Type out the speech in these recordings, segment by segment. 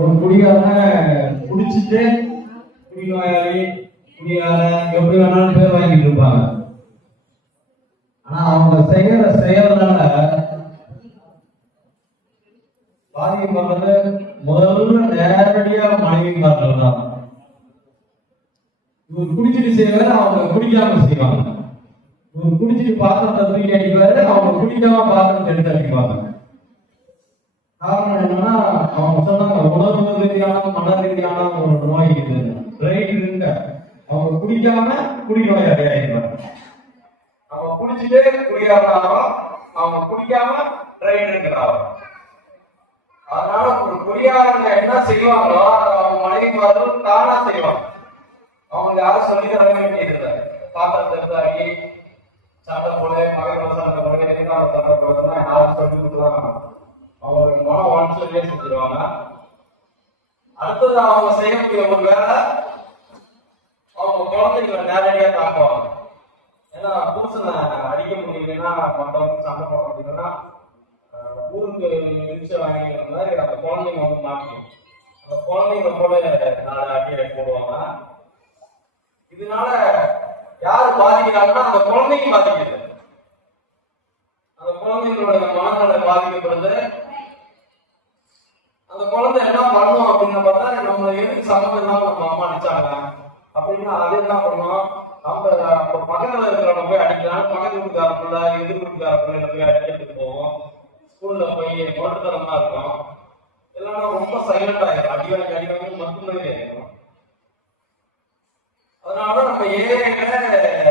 ஒரு குடிகாரன் குடிச்சிட்டு குடிநோயாளி குடிகாரன் எப்படி வேணாலும் பேர் வாங்கிட்டு இருப்பாங்க. ஆனா அவங்க செய்யற செயல்னால பாதிக்கப்படுறது முதல்ல நேரடியா மனைவிமார்கள் தான். இவர் குடிச்சிட்டு செய்வாரு அவங்க குடிக்காம செய்வாங்க. இவர் குடிச்சிட்டு பாத்திரத்தை தூக்கி அடிப்பாரு அவங்க குடிக்காம பாத்திரத்தை எடுத்து அடிப்பாங்க காரணம் என்னன்னா அவங்க சொன்னாங்க ரீதியான மன ரீதியான ஒரு நோய் இது. அவங்க குடிக்காம குடி நோய் அடையாயிருப்பாங்க அவன் குடிச்சுட்டே குடியாடுறாரோ அவன் குடிக்காம பிரெயின் அதனால ஒரு குடியாரங்க என்ன செய்வாங்களோ அதை அவங்க மனைவிமார்கள் தானா செய்வாங்க. அவங்க யாரும் சொல்லி தர வேண்டியது பாத்திரத்தை எடுத்து அடி சண்டை போடு மகன் சண்டை போடு எதுக்காக சண்டை போடுறதுன்னா யாரும் சொல்லி கொடுத்துருவாங்க அவங்களுக்கு மனம் உடச்சுலயே செஞ்சிருவாங்க. அடுத்தது அவங்க செய்யக்கூடிய ஒரு வேலை அவங்க குழந்தைங்களை நேரடியா தாக்குவாங்க ஏன்னா புருஷனை அடிக்க முடியலன்னா மண்டபம் சண்டை போட முடியலன்னா ஊருக்கு விரிச்ச வாங்கிக்கிற மாதிரி அந்த குழந்தைங்க வந்து மாட்டிக்கும். அந்த குழந்தைங்க கூட நாலு அடியை போடுவாங்க. இதனால யார் பாதிக்கிறாங்கன்னா அந்த குழந்தைங்க பாதிக்குது அந்த குழந்தைங்களோட மனநல பாதிக்கப்படுது. அந்த குழந்தை என்ன நம்ம அம்மா அடிச்சாங்க அப்படின்னா அதே என்ன பண்ணும் நம்ம அப்ப பக்கத்துல இருக்கிறவங்க போய் அடிக்கலாம். பக்கத்து வீட்டுக்கார எதிர் வீட்டுக்கார போய் அடிக்கிறதுக்கு போவோம். ஸ்கூல்ல போய் மொட்டத்தனமா இருக்கும். எல்லாமே ரொம்ப சைலண்ட் இருக்கும். அடி வாங்கி மட்டும்தான் இருக்கும். அதனால நம்ம ஏரியால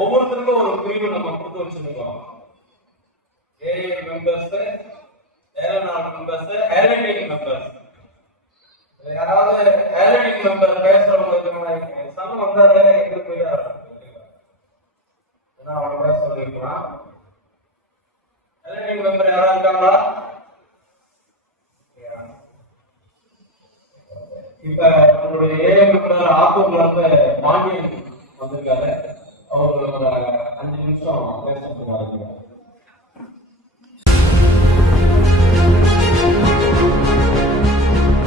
ஒவ்வொருத்தருக்கும் ஒரு பிரிவு நம்ம கொடுத்து வச்சிருக்கோம். Area members aeronaut members aeronautic members யாராவது ஏன்னா அவங்க பேச சொல்லிருக்கலாம் மெம்பர் யாராவது இருக்காங்களா? இப்ப நம்மளுடைய ஏஐ மெம்பர் ஆத்தூர் வளர்ந்த பாண்டியன் வந்திருக்காரு. அவர் ஒரு அஞ்சு நிமிஷம் பேச சொல்லுவாங்க